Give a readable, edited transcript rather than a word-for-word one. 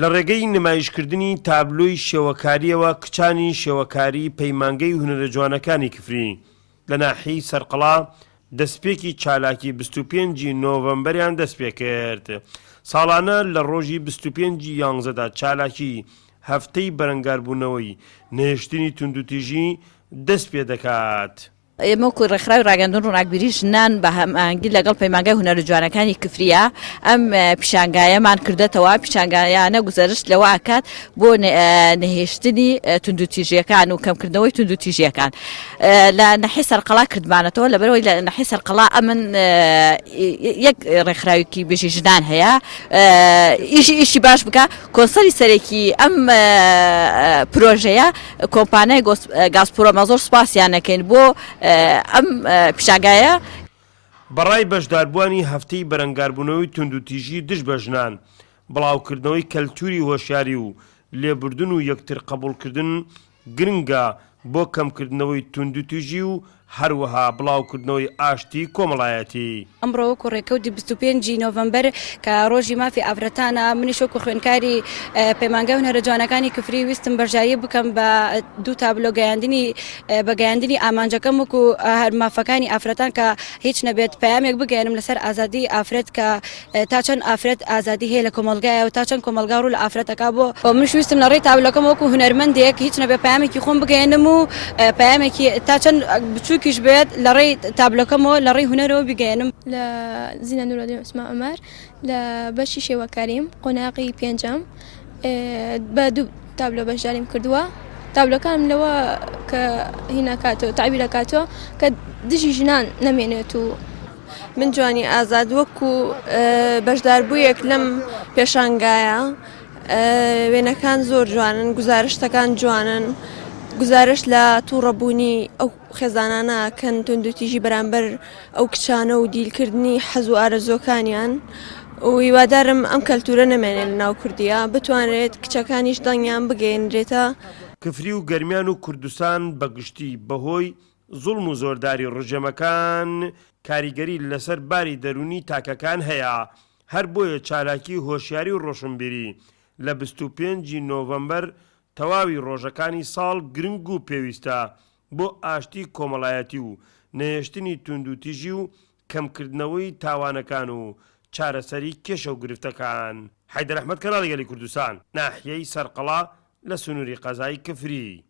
لە ڕێگەی نمایشکردنی تابلۆی شێوەکاریەوە کچانی شێوەکاری پەیمانگەی هونەرە جوانەکانی کفری لە ناحیەی سەرقەڵا دەستپێکی چالاکی 25 نۆڤەمبەریان دەست پێ کرد. ساڵانە لە ڕۆژی 25 یانزەدا چالاکی هەفتەی بەرەنگاربوونەوەی نێشتنی توندوتیژی دەست پێ دەکات. ئێمەکو ڕێکخراوی ڕاگەاندن ڕووناکبیری ژنان بە هەمانگی لەگەڵ پەیمانگای هونەرە جوانەکانی کفریە ئەم پیشانگایەمان کردێتەوە. پیشانگایانە گوزارش لەوە ئاکات بۆ نەهێشتنی توندوتیژیەکان و کەمکردنەوەی توندوتیژیەکان لە ناحیەی سەرقەڵا کردمانەتەوە لەبەرەوەی لە ناحیەی سەرقەڵا ئەمن یەک ڕێکخراوێکی بێژی ژنان هەیە ئیشی باش بکە. کۆنسەری سەرێکی ئەم پرۆژەیە کۆمپانیای گازپرۆمە زۆر سوپاسیانەکەین بۆ ئەم پیشانگایە. بەڕای بەشداربووانی هەفتەی بەرەنگاربوونەوەی توندوتیژی دژ بە ژنان، بڵاوکردنەوەی کەلتوری هۆشیاری و لێبوردن و یەکتر قبولکردن گرنگە بۆ کەمکردنەوەی توندوتیژی و هەروەها بڵاوکردنەوەی ئاشتی کۆمەڵایەتی. ئەمڕۆ وەکو ڕێکەوتی 25 نۆڤەمبەر کە ڕۆژی مافی ئافرەتانە، منیش وەکو خوێندکاری پەیمانگای هونەرە جوانەکانی کفری ویستم بەرژایی بکەم بە دوو تابلۆ بەگەیاندنی ئامانجەکەم وەکو مافەکانی ئافرەتان کە هیچ نەبێت پەیامێک بگەێنم لەسەر ئازادی ئافرەت کە تا چەند ئافرەت ئازادی هەیە لە کۆمەلگایە و تا چەند کۆمەلگا ڕوو لە ئافرەتەکە بۆ منیش ویستم لە ڕێی تابلۆکەم وەکو هونەرمەندێک هیچ نەبێت پەیامێکی خۆم بگەێنم و پەیامێکی تا چەند بچووکیش بێت لە ڕێی تابلۆکەمەوە لە ڕێی هونەرەوە بگەێنم. لە زینە نورالدین عوسمان عومەر لە بەشی شێوەکاریم قۆناغی پێنجەم بە دوو تابلۆ بەشداریم کردووە. تابلۆکانم لەوە کە هینەکاتەوە تعبیر دەکاتەوە کە دژی ژنان نەمێنێت و من جوانی ئازاد وەکو بەشداربوویەک لەم پێشانگایە وێنەکان زۆر جوانن، گزارشتەکان جوانن، گزارش لە تووڕەبوونی ئەو خێزانانە کەن توندوتیژی بەرامبەر ئەو کچانە و دیلکردنی حەز و ئارەزۆکانیان و هیوادارم ئەم کەلتورە نەمێنێت لە ناو کوردیا بتوانرێت کچەکانیش دەنگیان بگەێنرێتە. کفری و گەرمیان و کوردستان بەگشتی بەهۆی زوڵم و زۆرداری ڕژەمەکان کاریگەری لەسەر باری دەرونی تاکەکان هەیە. هەر بۆیە چالاکی هۆشیاری و ڕۆشنبیری لە 25 نۆڤەمبەر تەواوی ڕۆژەکانی ساڵ گرنگ و پێویستە بۆ ئاشتی کۆمەڵایەتی و نەهێشتنی توندوتیژی و کەمکردنەوەی تاوانەکان و چارەسەری کێشە و گرفتەکان. حەیدەر ئەحمەد، کەناڵی گەلی کوردستان، ناحیەی سەرقەڵا لە سنووری قەزای کفری.